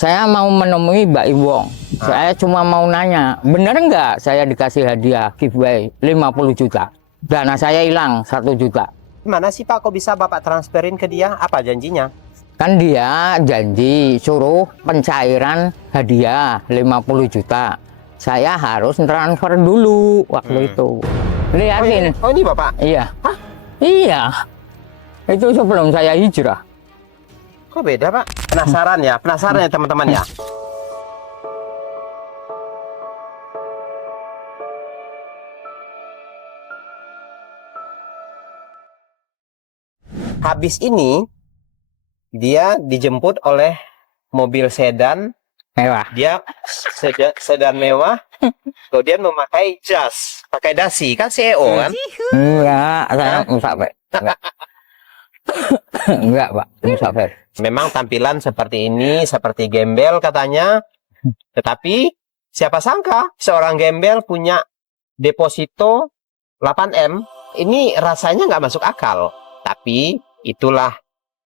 Saya mau menemui Mbak Iwong. Saya cuma mau nanya, benar nggak saya dikasih hadiah giveaway 50 juta? Dana saya hilang 1 juta. Gimana sih Pak, kok bisa Bapak transferin ke dia? Apa janjinya? Kan dia janji suruh pencairan hadiah 50 juta. Saya harus transfer dulu waktu itu. Lihat ini. Oh ini Bapak? Iya. Hah? Iya. Itu sebelum saya hijrah. Kok beda Pak? Penasaran ya? Penasaran ya teman-teman ya? Habis ini, dia dijemput oleh mobil sedan. Mewah. Dia sedan mewah, kemudian memakai jas, pakai dasi, kan CEO kan? Enggak, saya musafir. Enggak, Pak, musafir. Memang tampilan seperti ini, seperti gembel katanya. Tetapi siapa sangka seorang gembel punya deposito 8M. Ini rasanya nggak masuk akal. Tapi itulah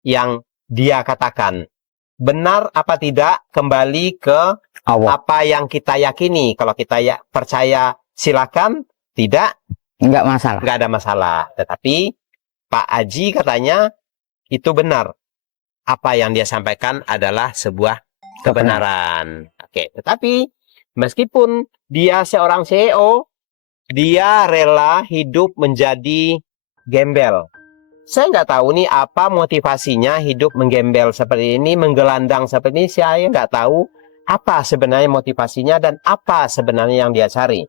yang dia katakan. Benar apa tidak, kembali ke Allah. apa yang kita yakini. Kalau kita percaya silakan, tidak, Enggak masalah. nggak ada masalah. Tetapi Pak Aji katanya itu benar. Apa yang dia sampaikan adalah sebuah kebenaran. Oke, tetapi meskipun dia seorang CEO, dia rela hidup menjadi gembel. Saya nggak tahu nih apa motivasinya hidup menggembel seperti ini, menggelandang seperti ini. Saya nggak tahu apa sebenarnya motivasinya dan apa sebenarnya yang dia cari.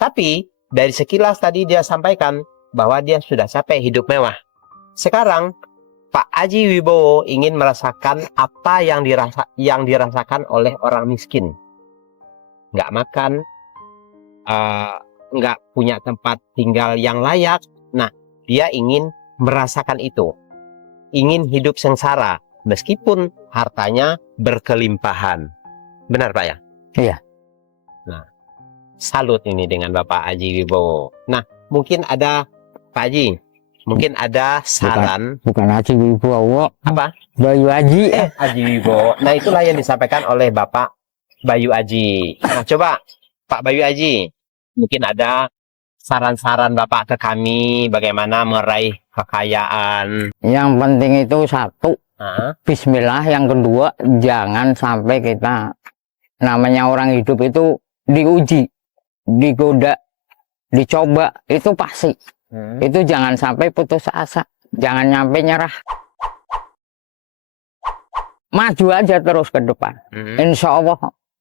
Tapi dari sekilas tadi dia sampaikan bahwa dia sudah capek hidup mewah. Sekarang Pak Aji Wibowo ingin merasakan apa yang dirasakan oleh orang miskin. Nggak makan, nggak punya tempat tinggal yang layak. Nah, dia ingin merasakan itu. Ingin hidup sengsara, meskipun hartanya berkelimpahan. Benar Pak ya? Iya. Nah, salut ini dengan Bapak Aji Wibowo. Nah, mungkin ada Pak Aji, mungkin ada saran. Bukan Haji Wibowo. Apa? Bayu Haji. Aji Wibowo. Nah, itulah yang disampaikan oleh Bapak Bayu Aji. Nah, coba Pak Bayu Aji, mungkin ada saran-saran Bapak ke kami bagaimana meraih kekayaan. Yang penting itu satu, Bismillah. Yang kedua, jangan sampai kita, namanya orang hidup itu diuji, digoda, dicoba, itu pasti. Itu jangan sampai putus asa, jangan nyampe nyerah. Maju aja terus ke depan. Insya Allah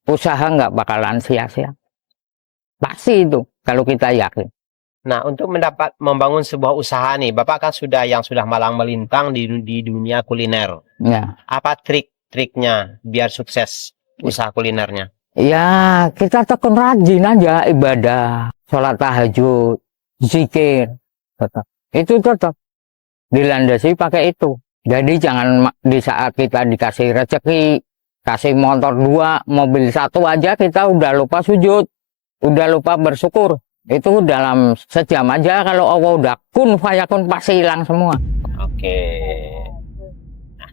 usaha nggak bakalan sia-sia. Pasti itu kalau kita yakin. Nah, untuk membangun sebuah usaha nih, Bapak kan sudah malang melintang di dunia kuliner. Ya. Apa trik-triknya biar sukses usaha kulinernya? Ya, kita tekun rajin aja ibadah, sholat tahajud, zikir, tetap. Itu tetap dilandasi pakai itu. Jadi jangan di saat kita dikasih rezeki, kasih motor 2, mobil 1 aja kita udah lupa sujud, udah lupa bersyukur. Itu dalam sejam aja kalau Allah udah kun fayakun pasti hilang semua. Oke. Nah,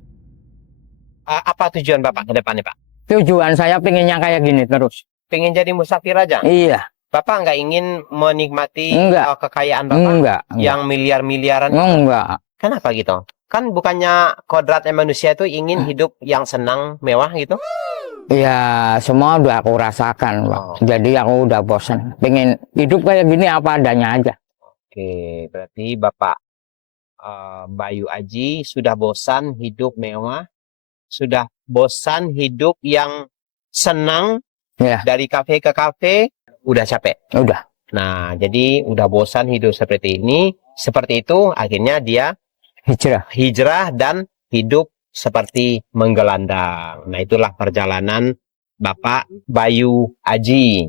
apa tujuan Bapak ke depannya Pak? Tujuan saya pengennya kayak gini terus. Pengen jadi musafir aja? Iya. Bapak nggak ingin menikmati kekayaan Bapak enggak. Yang miliar-miliaran? Enggak. Kenapa gitu? Kan bukannya kodratnya manusia itu ingin hidup yang senang, mewah gitu? Ya, semua udah aku rasakan, Pak. Jadi aku udah bosan. Pengen hidup kayak gini apa adanya aja. Oke, berarti Bapak Bayu Aji sudah bosan hidup mewah, sudah bosan hidup yang senang, dari kafe ke kafe, udah capek. Udah. Nah, jadi udah bosan hidup seperti ini, seperti itu, akhirnya dia hijrah dan hidup seperti menggelandang. Nah, itulah perjalanan Bapak Bayu Aji.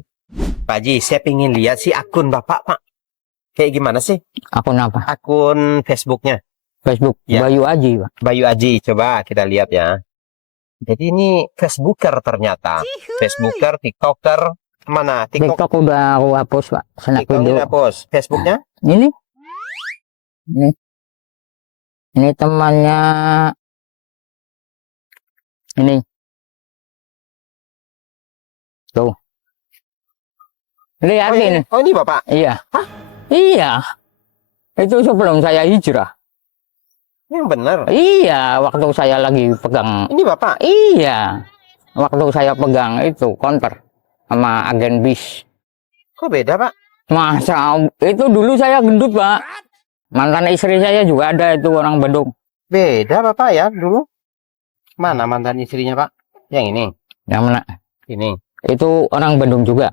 Pak Aji, saya pengen lihat sih akun Bapak, Pak. Kayak gimana sih? Akun apa? Akun Facebooknya. Facebook, ya. Bayu Aji, Pak. Bayu Aji, coba kita lihat ya. Jadi ini Facebooker ternyata. Facebooker, TikToker, mana? TikTok udah aku hapus, Pak. TikTok udah hapus. Facebooknya? Ini. Ini temannya. Ini Lihatin. Oh, ini Bapak. Iya. Iya. Itu sebelum saya hijrah. Yang benar. Iya, waktu saya lagi pegang. Ini Bapak. Iya. Waktu saya pegang itu counter sama agen bis. Kok beda, Pak? Masa itu dulu saya gendut, Pak. Mantan istri saya juga ada itu orang Bandung. Beda Bapak ya dulu. Mana mantan istrinya, Pak? Yang ini. Yang mana? Ini. Itu orang Bandung juga.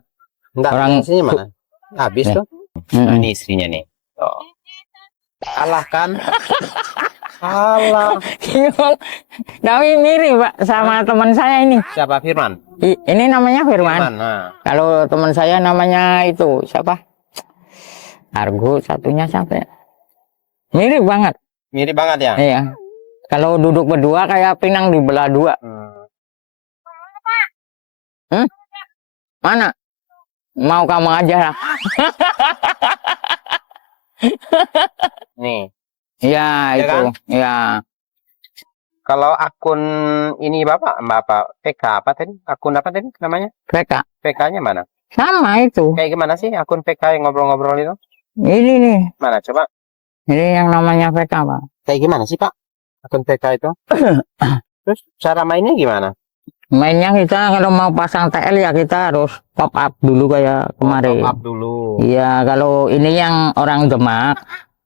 Enggak, Orang istrinya mana? Habis nih. tuh. Nah, ini istrinya nih. Oh. Kalah kan? Kalah. Tapi mirip, Pak, sama teman saya ini. Siapa Firman? Ini namanya Firman. Firman. Nah. Kalau teman saya namanya itu siapa? Argo, satunya siapa ya? Mirip banget. Mirip banget ya? Iya. Kalau duduk berdua kayak pinang dibelah dua. Mana? Mau kamu aja lah. Nih. Iya, Ya itu. kan? Iya. Kalau akun ini Bapak PK apa tadi? Akun apa tadi namanya? PK. PK-nya mana? Sama itu. Kayak gimana sih akun PK yang ngobrol-ngobrol itu? Ini nih. Mana coba? Ini yang namanya PK, Pak. Kayak gimana sih, Pak? Akun PK itu? Terus cara mainnya gimana? Mainnya kita kalau mau pasang TL ya kita harus top up dulu kayak kemarin. Top up dulu. Iya, kalau ini yang orang Demak,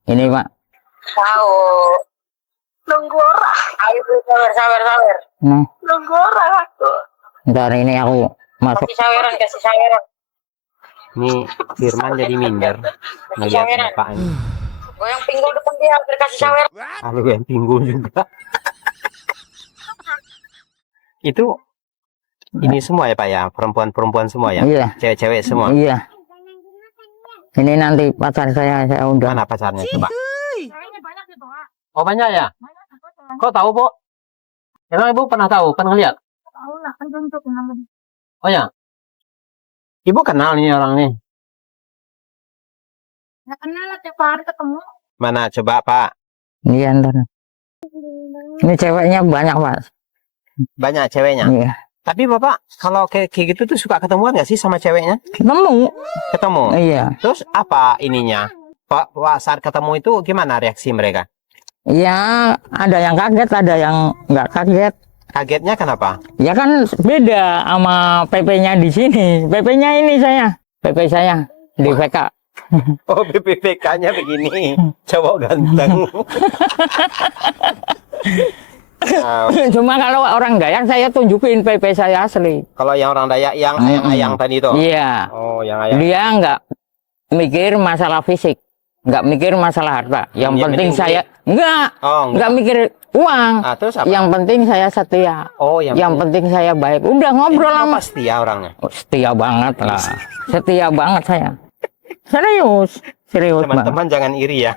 ini Pak. Tahu. Nunggu orang. Ayo sabar. Nah, Nunggu orang aku. ntar ini aku masuk. Kasih saweran. Ini Firman jadi minder ngelihat Bapak ini. Goyang pinggul depan dia, hampir kasih saweran. Lalu yang pinggul juga. Itu ini semua ya Pak ya, perempuan-perempuan semua ya, Iya, cewek-cewek semua. iya. Ini nanti pacar saya undang. Mana pacarnya coba? Banyak gitu, Pak. Oh banyak ya? Banyak aku. Kok tahu Bu? Emang Ibu pernah tahu? Pernah lihat? Tahu lah, kan tunjuk namanya. Oh ya? Ibu kenal nih orang nih? Ya kenal lah, tiap hari ketemu. Mana coba Pak? Iya, ntar. Ini ceweknya banyak, Pak. Banyak ceweknya. Iya. Tapi Bapak kalau kayak gitu tuh suka ketemuan nggak sih sama ceweknya? Ketemu. Ketemu. Iya. Terus apa ininya? Pak saat ketemu itu gimana reaksi mereka? Iya, ada yang kaget, ada yang nggak kaget. Kagetnya kenapa? Ya kan beda sama PP-nya di sini. PP-nya ini PP saya di PK. Oh BPPK-nya begini, cowok ganteng. Nah, Cuma kalau orang Dayak saya tunjukin PP saya asli. kalau yang orang Dayak yang ayang tadi itu. Iya. Oh yang ayang. Dia nggak mikir masalah fisik, nggak mikir masalah harta. Yang Yang penting penting saya nggak Oh enggak. mikir uang. Ah, terus apa? Yang penting saya setia. Oh Yang penting saya baik. Udah ngobrol lama. pasti ya orangnya. Oh, setia banget lah. Setia banget saya. Serius banget. Teman-teman jangan iri ya.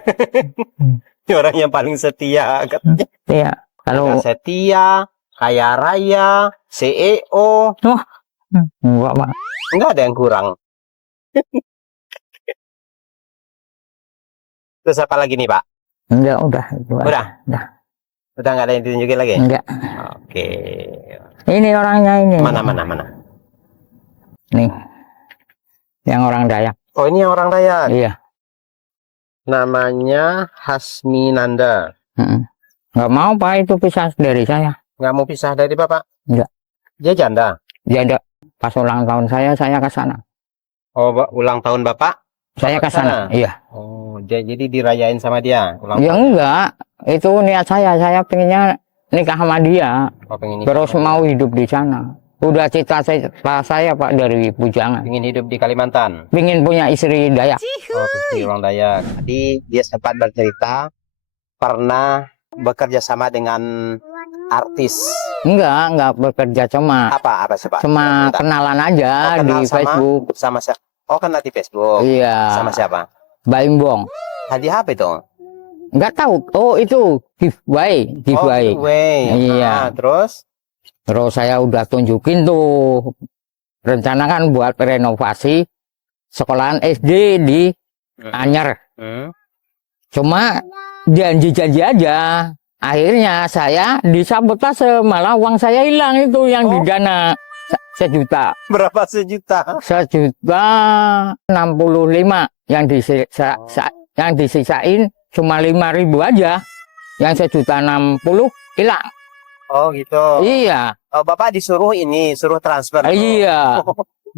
Ini orang yang paling setia. Katanya. Iya. Kalau Setia, kaya raya, CEO. enggak, Pak. Enggak ada yang kurang. Terus apa lagi nih Pak? Enggak, udah. Itu aja. Udah? Udah. Udah nggak ada yang ditunjukin lagi? Enggak. Oke. Ini orangnya ini. Mana? Nih. Yang orang Dayak. Oh ini yang orang Dayak. Iya. Namanya Hasminanda. Nggak mau, Pak, itu pisah dari saya. Nggak mau pisah dari Bapak? Enggak. Dia janda? Jadi pas ulang tahun saya ke sana. Oh, ulang tahun Bapak? Saya ke sana. Iya. Oh, jadi dirayain sama dia ulang Ya tahun? enggak. Itu niat saya pengennya nikah sama dia. Oh, pengen nikah Terus sama mau hidup di sana. Udah cita-cita saya, Pak, dari bujangan. dia. Ingin hidup di Kalimantan? Pingin punya istri Dayak. Oh, istri orang Dayak. Tadi dia sempat bercerita pernah bekerja sama dengan artis. Enggak bekerja cuma Apa coba? cuma Cerita. kenalan aja Oh, kenal di sama- Facebook. Sama siapa? Oh, kenal di Facebook. Iya. Sama siapa? Baimbong. Hadiah apa itu? Enggak tahu. Oh, itu giveaway. Oh, giveaway. Iya. Ah, terus? Terus saya udah tunjukin tuh. Rencana kan buat renovasi sekolahan SD di Anyer. Hmm. Cuma janji-janji aja. Akhirnya saya disabotase, malah uang saya hilang itu yang di dana. sejuta. Berapa sejuta? 1.065.000 yang yang disisain cuma 5.000 aja. Yang 1.060.000 hilang. Oh gitu. Iya. Oh, Bapak disuruh suruh transfer. Iya.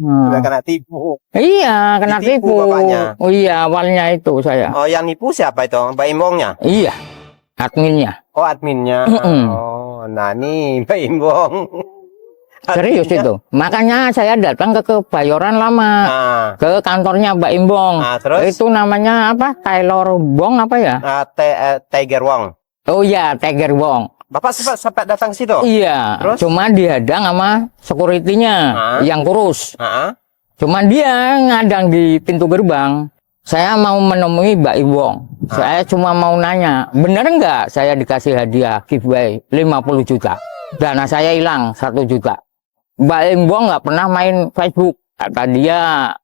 Udah Nah, kena tipu. iya, kena Ditipu tipu. bapaknya. Oh iya, awalnya itu saya. Oh, yang nipu siapa itu? Mbak Imbongnya? Iya, adminnya. Oh, adminnya. Mm-mm. Oh, nah nih Mbak Imbong. Serius Adminnya. itu. Makanya saya datang ke Kebayoran Lama. Nah, Ke kantornya Mbak Imbong. terus Itu namanya apa? Taylor Bong apa ya? Tiger Wong. Oh iya, Tiger Bong. Bapak sempat datang ke situ? Iya, Terus? cuma dihadang sama security-nya yang kurus. Heeh. Cuma dia ngadang di pintu gerbang. Saya mau menemui Mbak Imbong. Saya cuma mau nanya, bener nggak saya dikasih hadiah giveaway 50 juta? Dana saya hilang 1 juta. Mbak Imbong nggak pernah main Facebook, kata dia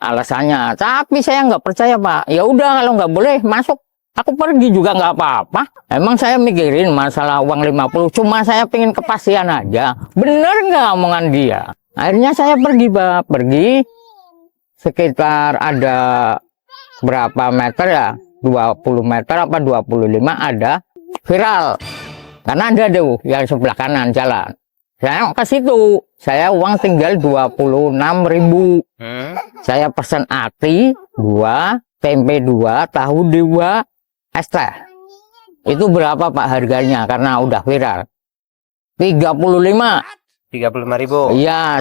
alasannya. Tapi saya nggak percaya Pak. Ya udah kalau nggak boleh masuk, aku pergi juga nggak apa-apa. Emang saya mikirin masalah uang 50, cuma saya pengen kepastian aja. Bener nggak omongan dia? Akhirnya saya pergi Pak, pergi sekitar ada berapa meter ya? 20 meter apa 25 ada viral. Karena ada tuh yang sebelah kanan jalan. Saya ke situ, saya uang tinggal 26.000. Saya pesan ati 2, tempe 2, tahu 2, es teh. Itu berapa Pak harganya karena udah viral? 35. 35.000. Iya,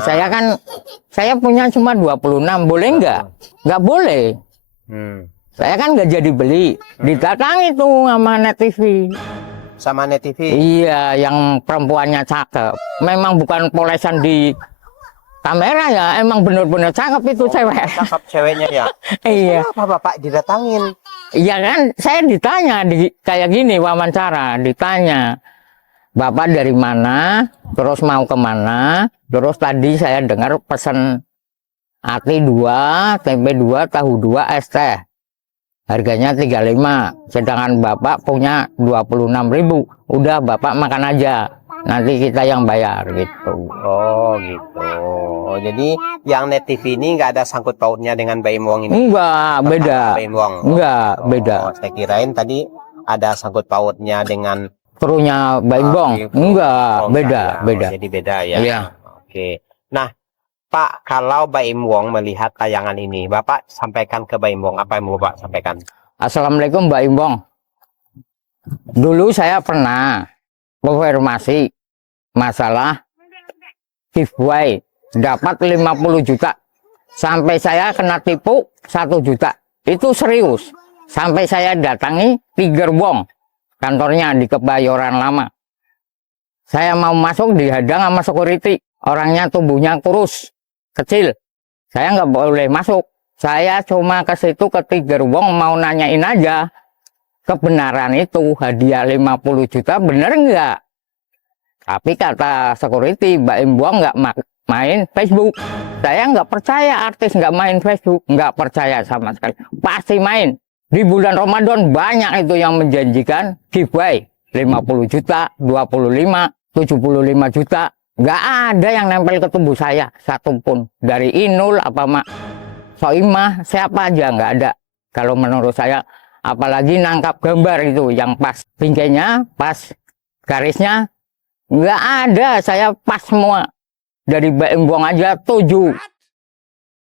saya punya cuma 26, boleh nggak? Nggak boleh. Saya kan nggak jadi beli. Didatangi tuh sama Net TV. Sama Net TV. Iya, yang perempuannya cakep. Memang bukan polesan di kamera ya, emang bener-bener cakep itu cewek. Cakep ceweknya ya. Iya. Kenapa Bapak didatangin? Iya kan, saya ditanya kayak gini wawancara, ditanya Bapak dari mana, terus mau kemana, terus tadi saya dengar pesan ati 2, tempe 2, tahu 2, es teh. Harganya 35, sedangkan Bapak punya 26.000. Udah Bapak makan aja, nanti kita yang bayar gitu. Oh gitu. Oh, jadi yang Net TV ini nggak ada sangkut pautnya dengan Mbak Imbong ini? Enggak, beda. Mbak Imbong. Enggak, beda. Oh, saya kirain tadi ada sangkut pautnya dengan Krunya Mbak Imbong. gitu. Enggak, Oh, beda, enggak ya. beda. Oh, jadi beda ya. Iya. Oke. Nah, Pak, kalau Mbak Imbong melihat tayangan ini, Bapak sampaikan ke Mbak Imbong apa yang mau Bapak sampaikan? Assalamualaikum Mbak Imbong. Dulu saya pernah konfirmasi masalah giveaway dapat 50 juta. Sampai saya kena tipu 1 juta. Itu serius. Sampai saya datangi Tiger Wong, kantornya di Kebayoran Lama. Saya mau masuk dihadang sama security. Orangnya tubuhnya kurus, kecil. Saya nggak boleh masuk. Saya cuma ke situ ke Tiger Wong mau nanyain aja. Kebenaran itu hadiah 50 juta bener nggak? Tapi kata security, Mbak Imbong nggak main Facebook. Saya nggak percaya artis nggak main Facebook. Nggak percaya sama sekali. Pasti main. Di bulan Ramadan banyak itu yang menjanjikan giveaway 50 juta, 25, 75 juta. Nggak ada yang nempel ke tubuh saya satupun. Dari Inul apa Mak Soimah, siapa aja nggak ada. Kalau menurut saya, apalagi nangkap gambar itu yang pas bingkainya, pas garisnya, nggak ada. Saya pas semua. Dari Mbak Imbong aja 7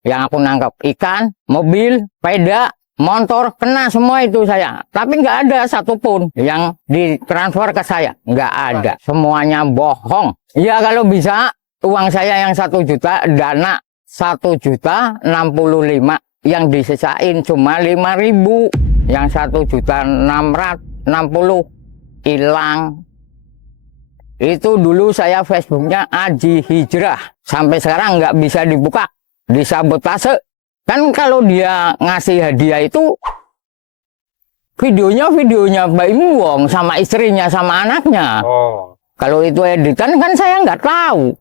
yang aku nangkap. Ikan, mobil, sepeda, motor, kena semua itu saya. Tapi nggak ada satupun yang ditransfer ke saya. Nggak ada. Semuanya bohong. Ya kalau bisa, uang saya yang 1 juta, dana 1.065.000 yang disisain cuma 5.000, yang 1.660.000 hilang. Itu dulu saya Facebooknya Aji Hijrah, sampai sekarang nggak bisa dibuka, disabotase. Kan kalau dia ngasih hadiah itu videonya Mbak Imbong sama istrinya sama anaknya. Oh. Kalau itu editan kan saya nggak tahu.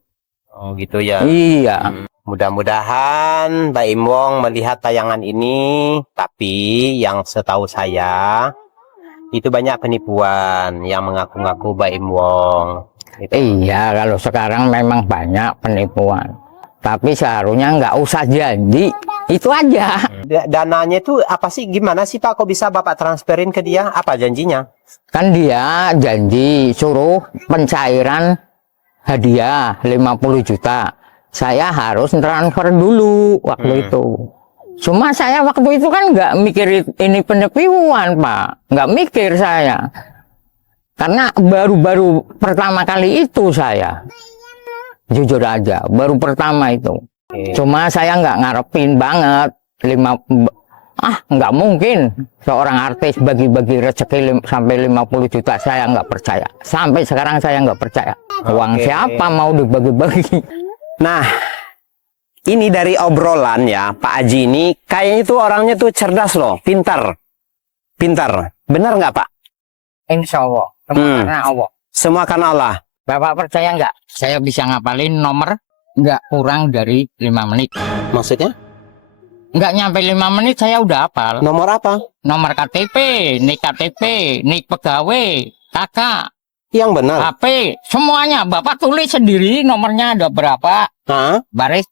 Oh gitu ya. Iya. Mudah-mudahan Mbak Imbong melihat tayangan ini, tapi yang setahu saya itu banyak penipuan yang mengaku-ngaku Mbak Imbong. Gitu. Iya, kalau sekarang memang banyak penipuan. Tapi seharusnya nggak usah janji. Itu aja. Dananya itu apa sih? Gimana sih Pak? Kok bisa Bapak transferin ke dia? Apa janjinya? Kan dia janji suruh pencairan hadiah 50 juta. Saya harus transfer dulu waktu itu. Cuma saya waktu itu kan nggak mikir ini penipuan, Pak. Nggak mikir saya. Karena baru-baru pertama kali itu saya. Jujur aja, baru pertama itu. Cuma saya nggak ngarepin banget. Nggak mungkin seorang artis bagi-bagi rezeki sampai 50 juta. Saya nggak percaya. Sampai sekarang saya nggak percaya. Uang siapa mau dibagi-bagi. Nah, ini dari obrolan ya, Pak Haji ini kayaknya tuh orangnya tuh cerdas loh, pintar. Pintar. Benar nggak Pak? Insya Allah. Semua karena Allah. Semua karena Allah. Bapak percaya nggak? Saya bisa ngapalin nomor nggak kurang dari 5 menit. Maksudnya? Nggak nyampe 5 menit saya udah hafal. Nomor apa? Nomor KTP, nik pegawai, kakak, Yang benar. HP, semuanya. Bapak tulis sendiri nomornya ada berapa. Hah? Baris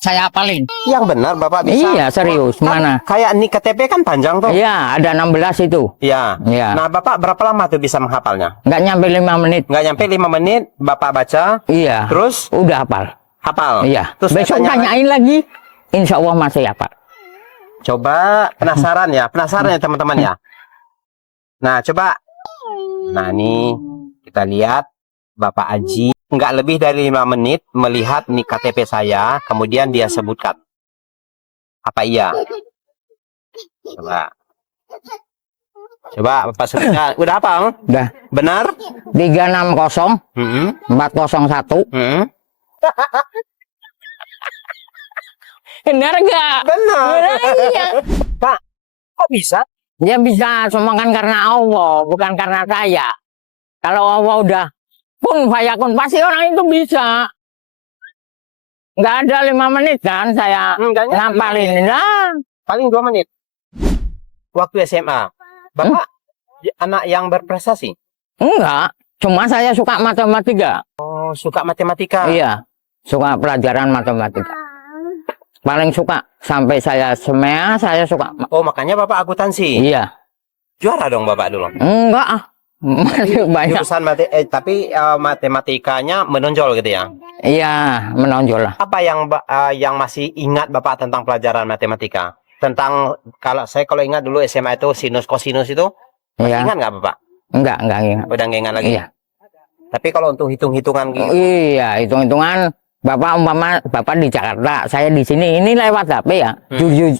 saya hafalin. Yang benar Bapak bisa. Iya, serius. Mana? Kayak nik KTP kan panjang tuh. Iya, ada 16 itu. Iya. Iya. Nah, Bapak berapa lama tuh bisa menghafalnya? Nggak nyampe 5 menit. Nggak nyampe 5 menit, Bapak baca, Iya. terus Udah hafal. hafal. Iya. Terus Besok saya tanya tanyain lagi. Insya Allah masih hafal. coba penasaran ya teman-teman ya. Nah, coba. Nah, ini kita lihat Bapak Haji nggak lebih dari 5 menit melihat nik KTP saya, kemudian dia sebutkan. Apa iya? Coba. Coba Bapak sebutkan. Udah apa? Udah. Benar? 360 Mm-mm. 401. Mm-mm. Benar nggak? Benar. Iya. Pak, kok bisa? Ya bisa, semua kan karena Allah, bukan karena saya. Kalau Allah udah kun fayakun, pasti orang itu bisa. Nggak ada 5 menit kan saya Enggaknya ngapalin. Nah, paling 2 menit. Waktu SMA. Bapak anak yang berprestasi. enggak, cuma saya suka matematika. Oh, suka matematika. Iya, suka pelajaran matematika. Paling suka, sampai saya semea, saya suka. Oh, makanya Bapak akuntansi. Iya, Juara dong Bapak dulu. enggak ah. Masih banyak. Jurusan tapi matematikanya menonjol gitu ya. Iya, menonjol lah. Apa yang masih ingat Bapak tentang pelajaran matematika? Tentang kalau ingat dulu SMA itu sinus kosinus itu masih Iya. ingat nggak Bapak? Enggak ingat. Udah nggak ingat lagi. Iya. Tapi kalau untuk hitung-hitungan gitu. Iya, hitung-hitungan. Bapak di Jakarta, saya di sini. Ini lewat HP ya.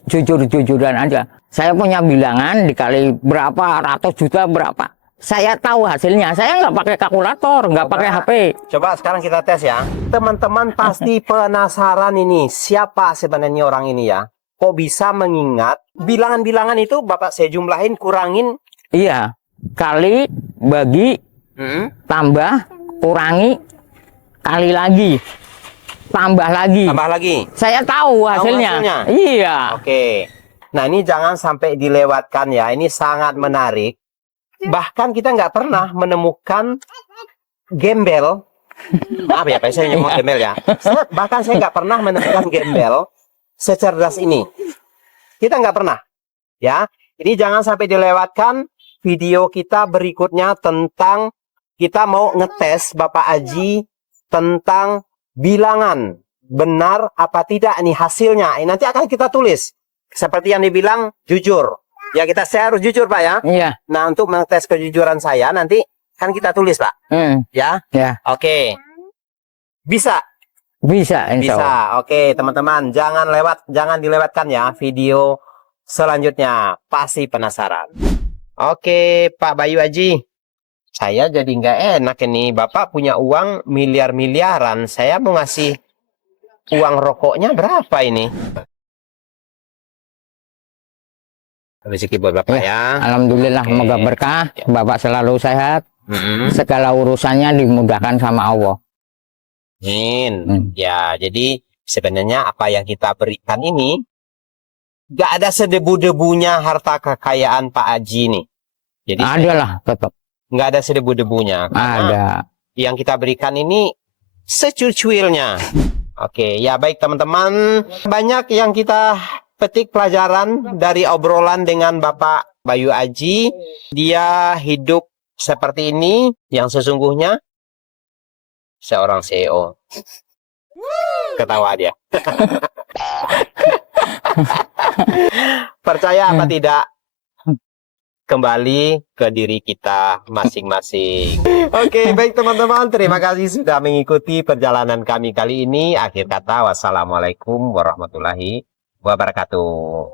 Jujur-jujuran aja. Saya punya bilangan dikali berapa ratus juta berapa. Saya tahu hasilnya. Saya nggak pakai kalkulator, nggak pakai HP. Coba sekarang kita tes ya. Teman-teman pasti penasaran ini. Siapa sebenarnya orang ini ya? Kok bisa mengingat bilangan-bilangan itu Bapak saya jumlahin, kurangin. Iya, kali, bagi, tambah, kurangi, kali lagi, tambah lagi. Tambah lagi. Saya tahu hasilnya. hasilnya? Iya. Oke. Nah, ini jangan sampai dilewatkan ya. Ini sangat menarik. Bahkan kita nggak pernah menemukan gembel. Maaf ya, Pak, saya nyebut gembel ya. Bahkan saya nggak pernah menemukan gembel secerdas ini. Kita nggak pernah. Ya, ini jangan sampai dilewatkan video kita berikutnya tentang kita mau ngetes Bapak Haji tentang bilangan. Benar apa tidak ini hasilnya. Ini nanti akan kita tulis. Seperti yang dibilang, jujur. Ya, saya harus jujur, Pak ya. Iya. Nah, untuk mengetes kejujuran saya nanti kan kita tulis, Pak. Ya. Ya. Oke. Bisa. Bisa, insya Allah. Bisa. Oke, teman-teman, jangan dilewatkan ya video selanjutnya. Pasti penasaran. Oke, Pak Bayu Haji. Saya jadi nggak enak ini. Bapak punya uang miliar-miliaran. Saya mau ngasih uang rokoknya berapa ini? Rezeki buat Bapak ya. Alhamdulillah, Oke. semoga berkah. Bapak selalu sehat. Segala urusannya dimudahkan sama Allah. Amin. Ya, jadi sebenarnya apa yang kita berikan ini nggak ada sedebu-debunya harta kekayaan Pak Haji nih. Jadi Ada lah, tetap. nggak ada sedebu-debunya. Karena Ada. yang kita berikan ini secuil-cuilnya. Oke, ya baik teman-teman. Banyak yang kita petik pelajaran dari obrolan dengan Bapak Bayu Aji. Dia hidup seperti ini yang sesungguhnya seorang CEO. Ketawa dia. Percaya apa tidak? Kembali ke diri kita masing-masing. Oke, baik teman-teman. Terima kasih sudah mengikuti perjalanan kami kali ini. Akhir kata, wassalamualaikum warahmatullahi wabarakatuh.